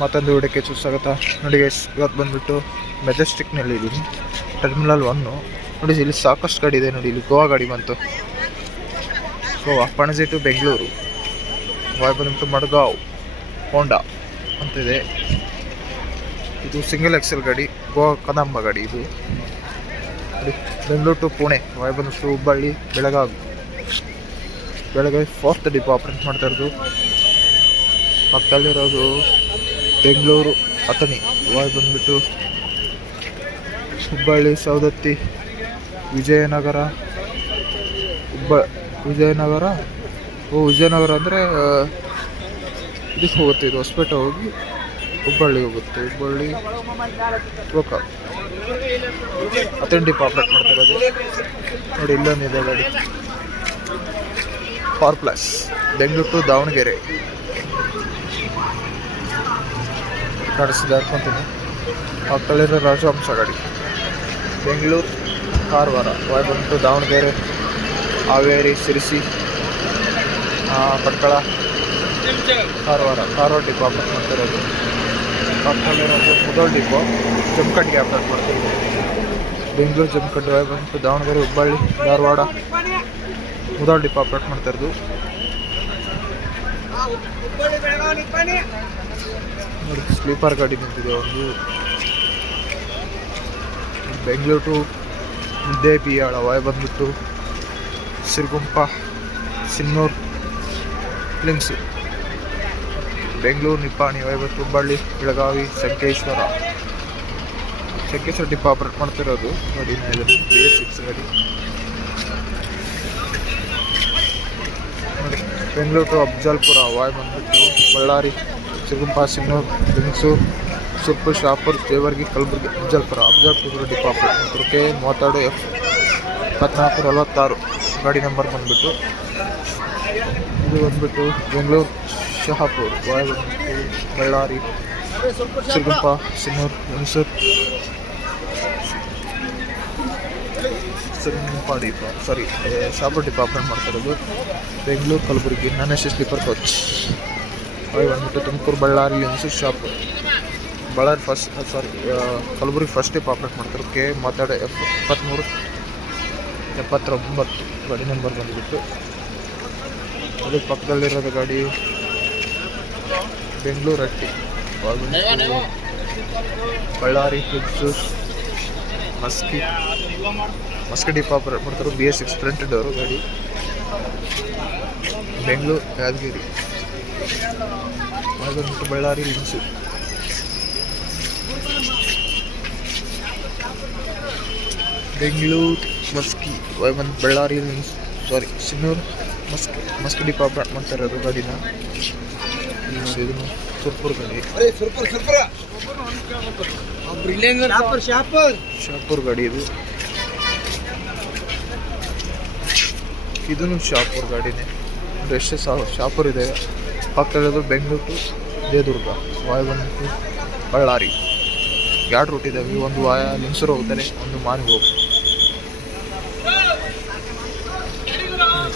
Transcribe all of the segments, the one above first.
ಮತ್ತೊಂದು ವಿಡಿಯೋಕ್ಕೆ ಸುಸ್ವಾಗತ ನೋಡಿ ಗೈಸ್ ಇವತ್ತು ಬಂದುಬಿಟ್ಟು ಮೆಜೆಸ್ಟಿಕ್ನಲ್ಲಿ ಇದ್ದೀನಿ ಟರ್ಮಿನಲ್ ಒನ್ನು ನೋಡಿ ಇಲ್ಲಿ ಸಾಕಷ್ಟು ಗಾಡಿ ಇದೆ ನೋಡಿ, ಇಲ್ಲಿ ಗೋವಾ ಗಾಡಿ ಬಂತು. ಗೋವಾ ಪಣಜಿ ಟು ಬೆಂಗಳೂರು ವಾಯ್ ಬಂದುಬಿಟ್ಟು ಮಡ್ಗಾವ್ ಹೋಂಡಾ ಅಂತಿದೆ. ಇದು ಸಿಂಗಲ್ ಎಕ್ಸೆಲ್ ಗಾಡಿ ಗೋವಾ ಕದಂಬ ಗಾಡಿ ಇದು. ಬೆಂಗಳೂರು ಟು ಪುಣೆ ವಾಯ್ ಬಂದುಬಿಟ್ಟು ಹುಬ್ಬಳ್ಳಿ ಬೆಳಗಾವಿ ಬೆಳಗಾವಿ ಫೋರ್ತ್ ಡಿಪೋ ಮಾಡ್ತಾ ಇರೋದು. ಪಕ್ಕದಲ್ಲಿರೋದು ಬೆಂಗಳೂರು ಅಥಣಿ. ಇವಾಗ ಬಂದ್ಬಿಟ್ಟು ಹುಬ್ಬಳ್ಳಿ, ಸವದತ್ತಿ, ವಿಜಯನಗರ, ಹುಬ್ಬ, ವಿಜಯನಗರ? ಓ, ವಿಜಯನಗರ ಅಂದರೆ ಇದಕ್ಕೆ ಹೋಗುತ್ತೆ, ಇದು ಹೊಸಪೇಟೆ ಹೋಗಿ ಹುಬ್ಬಳ್ಳಿ ಹೋಗುತ್ತೆ. ಹುಬ್ಬಳ್ಳಿ ತೂಕ ಅಥಣಿ ಡಿಪ್ ಆಪ್ರೇಟ್ ನೋಡಿ ಇರೋದು ನೋಡಿ ಇಲ್ಲೊಂದಿದೆ ಗಾಡಿ. Four plus Bengaluru Davanagere. ನಡೆಸಿದೆ ಅನ್ಕೊಂತೀನಿ ಪಕ್ಕದಲ್ಲಿರೋ ರಾಜವಂಶ ಗಾಡಿ. ಬೆಂಗಳೂರು ಕಾರವಾರ ವಾಯ್ ಬಂತು ದಾವಣಗೆರೆ ಹಾವೇರಿ ಸಿರಿಸಿ ಆ, ಭಟ್ಕಳ ಕಾರವಾರ ಕಾರವಾರ ಡಿಪೋ ಅಪ್ಡೇಟ್ ಮಾಡ್ತಿರೋದು ಪಕ್ಕದಲ್ಲಿರೋದು ಮುದೋಳ್ ಡಿಪೋ ಜಮಖಂಡಿಗೆ ಅಪ್ಡೇಟ್ ಮಾಡ್ತಿರೋದು ಬೆಂಗಳೂರು ಜಮಖಂಡಿ ವಾಯ್ ಬಂತು ದಾವಣಗೆರೆ ಹುಬ್ಬಳ್ಳಿ ಧಾರವಾಡ ಮುದೋಳ್ ಡಿಪೋ ಮಾಡ್ತಾ ಇರೋದು. ನೋಡಿ ಸ್ಲೀಪರ್ ಗಾಡಿ ನಿಂತಿದೆ ಒಂದು. ಬೆಂಗಳೂರು ಟು ಮುದ್ದೇಬಿಯಾಳ ವಾಯ್ ಬಂದ್ಬಿಟ್ಟು ಸಿರ್ಗುಂಪ, ಸಿನ್ನೂರ್ ಲಿಂಕ್ಸು ಬೆಂಗಳೂರು, ನಿಪ್ಪಾಣಿ ಬಂದು ಹುಬ್ಬಳ್ಳಿ ಬೆಳಗಾವಿ ಸಂಕೇಶ್ವರ ಸಂಕೇಶ್ವರ ಡಿಪೋ ಆಪ್ರೇಟ್ ಮಾಡ್ತಿರೋದು. ನೋಡಿ ಇದನ್ನು ಬಿ ಎಸ್ ಸಿಕ್ಸ್ ಗಾಡಿ ನೋಡಿ ಬೆಂಗಳೂರು ಟು ಅಫ್ಜಲ್ಪುರ ವಾಯ್ ಬಂದ್ಬಿಟ್ಟು ಬಳ್ಳಾರಿ ಸಿಗುಂಪ ಸಿನ್ನೂರು ಬೆಂಗ್ಸು ಸುರ್ಪು ಶಾಪುರ್, ಜೇವರ್ಗಿ, ಕಲಬುರಗಿ, ಅಫ್ಜಲ್ಪುರ ಅಫ್ಜಲ್ಪುರ ಡಿಪೋ ಆಪ್ರೇಟ್ ಮಾಡ್ತಾರೆ ಕೆ ಮೂವತ್ತೆರಡು ಎಫ್ ಇಪ್ಪತ್ನಾಲ್ಕು ನಲವತ್ತಾರು. ಗಾಡಿ ನಂಬರ್ ಬಂದ್ಬಿಟ್ಟು ಇದು ಬಂದ್ಬಿಟ್ಟು Bengaluru, Shahapur via Ballari Siruguppa Sindhanur Lingsugur Siruguppa depot sorry Shahapur depot ಮಾಡ್ತಿರೋದು. ಬೆಂಗಳೂರು ಕಲಬುರಗಿ ನನ್ನ ಹೆಸರು ಸ್ಲೀಪರ್ ಕೋಚ್ ಅವ್ರಿಗೆ ಬಂದ್ಬಿಟ್ಟು ತುಮಕೂರು ಬಳ್ಳಾರಿ ಲಿಂಗ್ಸು shop Ballari first sorry Kalaburagi first depot operate ಮಾಡ್ತಾರೆ ಕೆ ಮಾತಾಡ ಎಫ್ ಇಪ್ಪತ್ತ್ಮೂರು ಎಪ್ಪತ್ತೊಂಬತ್ತು ಗಾಡಿ ನಂಬರ್ ಬಂದ್ಬಿಟ್ಟು. ಅದ್ರ ಪಕ್ಕದಲ್ಲಿರೋದು ಗಾಡಿ ಬೆಂಗಳೂರು ಹಟ್ಟಿ ಬಳ್ಳಾರಿ ಹಿಲ್ಸು ಮಸ್ಕಿ. ಮಸ್ಕಿ ಡಿಪ್ ಮಾಡ್ತಾರೆ B S six front door ಗಾಡಿ. ಬೆಂಗಳೂರು ಯಾದಗಿರಿ. ಬಂದ್ಬಿಟ್ಟು ಬಳ್ಳಾರಿ ಲಿಂಕ್ಸು ಬೆಂಗಳೂರು ಮಸ್ಕಿ ಒಂದು ಬಳ್ಳಾರಿ ಲಿಂಕ್ಸ್ ಸಾರಿ ಸಿನ್ನೂರು ಮಸ್ಕಿ, ಮಸ್ಕ್ ಡಿಪಾರ್ಟ್ಮೆಂಟ್ ಮಾಡ್ತಾರೆ ಮಾಡ್ತಾ ಇರೋದು ಗಾಡಿನ ಸುರ್ಪುರ್ ಗಾಡಿ. ಶಾಪರ್ ಗಾಡಿ ಇದು. ಇದನ್ನು ಶಾಪುರ್ ಗಾಡಿನೇ. ಎಷ್ಟು ಶಾಪುರ್ ಇದೆ. ಪಕ್ಕದಲ್ಲಿರೋದು ಬೆಂಗಳೂರು ಟು ದೇದುರ್ಗ ವಾಯು ಬಳ್ಳಾರಿ. ಎರಡು ರೂಟ್ ಇದ್ದಾವೆ ಒಂದು ವಾಯ ಲಿಂಗ್ಸೂರು ಹೋಗ್ತಾರೆ ಒಂದು ಮಾನಿಗೆ ಹೋಗ್ತಾರೆ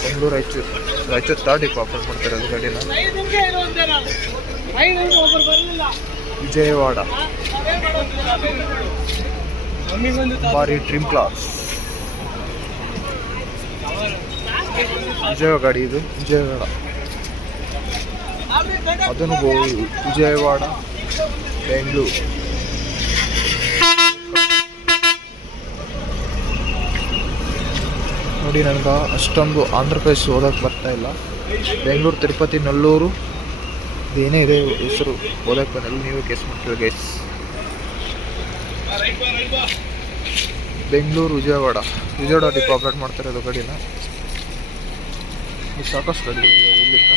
ಬೆಂಗಳೂರು, ರಾಯಚೂರು. ರಾಯಚೂರು ಥರ್ಡ್ ಆಪರೇಟ್ ಮಾಡ್ತಾರೆ ಅದು ಗಾಡಿನ. ವಿಜಯವಾಡ. ಬಾರಿ ಡ್ರೀಮ್ ಕ್ಲಾಸ್ ವಿಜಯವಾಡ ಗಾಡಿ ಇದು ವಿಜಯವಾಡ ಅದನ್ನು ಗೋ- ವಿಜಯವಾಡ ಬೆಂಗಳೂರು ನೋಡಿ ನನಗೆ ಅಷ್ಟೊಂದು ಆಂಧ್ರ ಪ್ರದೇಶ ಓದಕ್ಕೆ ಬರ್ತಾ ಇಲ್ಲ ಬೆಂಗಳೂರು ತಿರುಪತಿ ನಲ್ಲೂರು ಇದೇನೇ ಇದೆ ಹೆಸರು ಓದಕ್ಕೆ ಬರಲ್ಲ ನೀವೇ ಕೇಸ್ ಮಾಡ್ತೀವಿ guys Bengaluru Vijayawada Vijayawada depot operate ಮಾಡ್ತಾರೆ ಅದು ಗಾಡಿನ ಸಾಕಷ್ಟು ಇದಾವೆ ಇಲ್ಲಿಂದ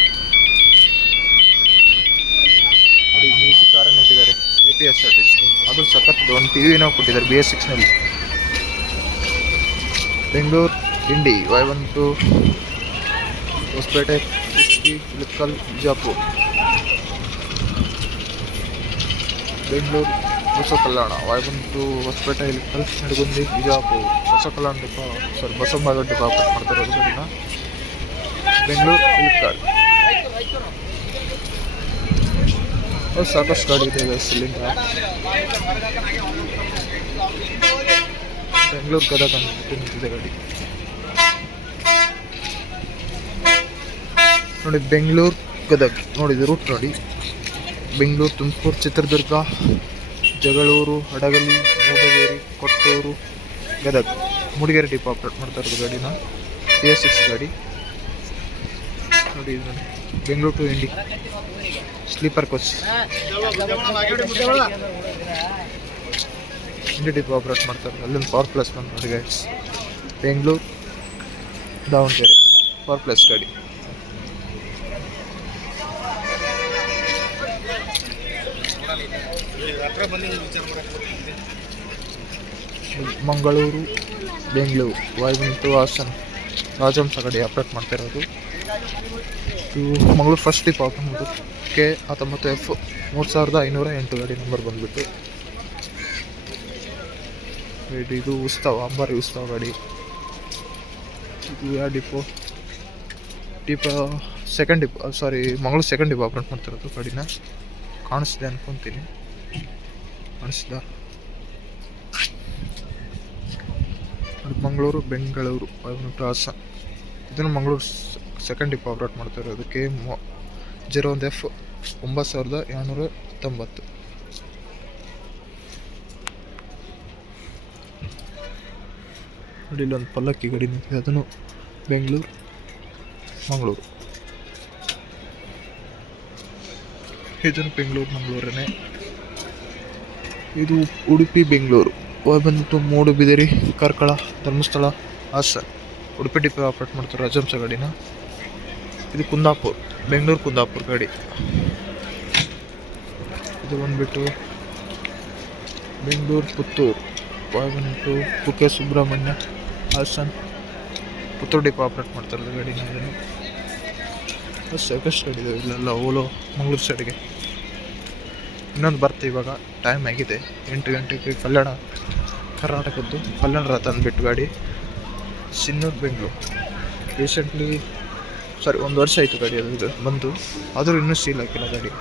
ನೋಡಿ ಮ್ಯೂಸಿಕ್ ಕಾರನ್ನು ಇಟ್ಟಿದ್ದಾರೆ ಎ ಪಿ ಎಸ್ ಆರ್ ಅದು ಸಖತ್ ಒಂದು ಟಿ ವಿನೂ ಕೊಟ್ಟಿದ್ದಾರೆ B S ಸಿಕ್ಸ್ನಲ್ಲಿ Bengaluru Indi via one to Hosapete Ilkal Bijapur Bengaluru ಹೊಸ ಕಲ್ಯಾಣ ಟು ಹೊಸಪೇಟೆ ಇಳಕಲ್ ನಡಗುಂದಿ ಬಿಜಾಪುರ ಹೊಸ ಕಲ್ಯಾಣ ಡಿಪ ಸಾರಿ ಬಸವಬಾಗ ಡಿಪ ಆಪರೇಟ್ ಮಾಡ್ತಾರೆ ಅದು ಗಾಡಿನ ಬೆಂಗಳೂರು ಅದು ಸಾಕಷ್ಟು ಗಾಡಿ ಇದೆ ಸಿಲಿಂಡರ್ ಬೆಂಗಳೂರು ಗದಗ ನಿಂತಿದೆ ಗಾಡಿ. ನೋಡಿ, ಬೆಂಗಳೂರು ಗದಗ್. ನೋಡಿದ ರೂಟ್ ನೋಡಿ. ಬೆಂಗಳೂರು ತುಮಕೂರು ಚಿತ್ರದುರ್ಗ. ಜಗಳೂರು, ಹಡಗಲಿ ಮೂಡಗೇರಿ ಕೊಟ್ಟೂರು, ಗದಗ. ಮೂಡಿಗೆರೆ ಡಿಪೋ ಆಪ್ರೇಟ್ ಮಾಡ್ತಾ ಇರೋದು ಗಾಡಿನ. ಸಿ ಎಸ್ ಸಿಕ್ಸ್ ಗಾಡಿ. ನೋಡಿ ನೋಡಿ. Bengaluru to Indi sleeper coach Indi depot operate ಮಾಡ್ತಾರೆ ಅಲ್ಲೊಂದು ಪವರ್ ಪ್ಲಸ್ ಬಂದು ನೋಡಿ ಬೆಂಗಳೂರು, ದಾವಣಗೆರೆ. ಪವರ್ ಪ್ಲಸ್ ಗಾಡಿ. ಮಂಗಳೂರು, ಬೆಂಗಳೂರು, ವಾಯುಗುಂಟು, ಹಾಸನ್ ರಾಜಹಂಸ ಗಾಡಿ ಆಪ್ರೇಟ್ ಮಾಡ್ತಾ ಇರೋದು. ಇದು ಮಂಗಳೂರು ಫಸ್ಟ್ ಡಿಪ್ ಆಪನ್ ಕೆ ಹತ್ತೊಂಬತ್ತು ಎಫ್ ಮೂರು ಸಾವಿರದ ಐನೂರ ಎಂಟು ಗಾಡಿ ನಂಬರ್ ಬಂದ್ಬಿಟ್ಟು. ಇದು ಉತ್ಸವ ಅಂಬಾರಿ ಉತ್ಸವ ಗಾಡಿ. ಇದು ಯಾವ depot depot second drip sorry Mangaluru second depot operate ಮಾಡ್ತಿರೋದು ಗಾಡಿನ. ಕಾಣಿಸ್ತಿದೆ ಅನ್ಕೊತೀನಿ ಕಾಣಿಸ್ತಿದ ಅದು ಮಂಗಳೂರು, ಬೆಂಗಳೂರು ಹಾಸನ ಇದನ್ನು ಮಂಗಳೂರು ಸೆಕೆಂಡ್ ಡಿಪ್ ಆಪ್ರೇಟ್ ಮಾಡ್ತಾರೆ ಅದಕ್ಕೆ ಮೊ ಜೀರೋ ಒಂದು ಎಫ್ ಒಂಬತ್ತು ಸಾವಿರದ ಏಳ್ನೂರ ತೊಂಬತ್ತು. ನೋಡಿ, ಇಲ್ಲೊಂದು ಪಲ್ಲಕ್ಕಿ ಗಡಿ ನಿಂತಿದೆ ಅದನ್ನು ಬೆಂಗಳೂರು, ಮಂಗಳೂರು. ಇದನ್ನು ಬೆಂಗಳೂರು ಮಂಗಳೂರೇ ಇದು ಉಡುಪಿ ಬೆಂಗಳೂರು ಬಂದ್ಬಿಟ್ಟು ಮೂಡುಬಿದಿರಿ ಕಾರ್ಕಳ, ಧರ್ಮಸ್ಥಳ. ಹಾಸನ ಉಡುಪಿ ಡಿಪಿ ಆಪ್ರೇಟ್ ಮಾಡ್ತಾರೆ ರಾಜಹಂಸ ಗಾಡಿನ. ಇದು ಕುಂದಾಪುರ್ ಬೆಂಗಳೂರು ಕುಂದಾಪುರ್ ಗಾಡಿ. ಇದು ಬಂದ್ಬಿಟ್ಟು ಬೆಂಗಳೂರು ಪುತ್ತೂರು. ಬಂದ್ಬಿಟ್ಟು ಕುಕ್ಕೆ ಸುಬ್ರಹ್ಮಣ್ಯ ಹಾಸನ್ ಪುತ್ತೂರು ಡಿಪೋ ಆಪ್ರೇಟ್ ಮಾಡ್ತಾರೆ ಗಾಡಿನ ಇದನ್ನು. ಸಾಕಷ್ಟು ಇದೆ ಇಲ್ಲೆಲ್ಲ ಓಲೋ ಮಂಗಳೂರು ಸೈಡ್ಗೆ ಇನ್ನೊಂದು ಬರ್ತೀವಿ ಇವಾಗ ಟೈಮ್ ಆಗಿದೆ. ಎಂಟು ಗಂಟೆಗೆ ಕಲ್ಯಾಣ, ಕರ್ನಾಟಕದ್ದು ಕಲ್ಯಾಣ ರಥ ಅಂದ್ಬಿಟ್ಟು ಗಾಡಿ. ಸಿನ್ನೂರು ಬೆಂಗಳೂರು ರೀಸೆಂಟ್ಲಿ ಸಾರಿ ಒಂದು ವರ್ಷ ಆಯಿತು ಗಾಡಿ ಅದು ಬಂದು. ಆದರೂ ಇನ್ನೂ ಸೀಲ್ ಹಾಕಿಲ್ಲ ಗಾಡಿ.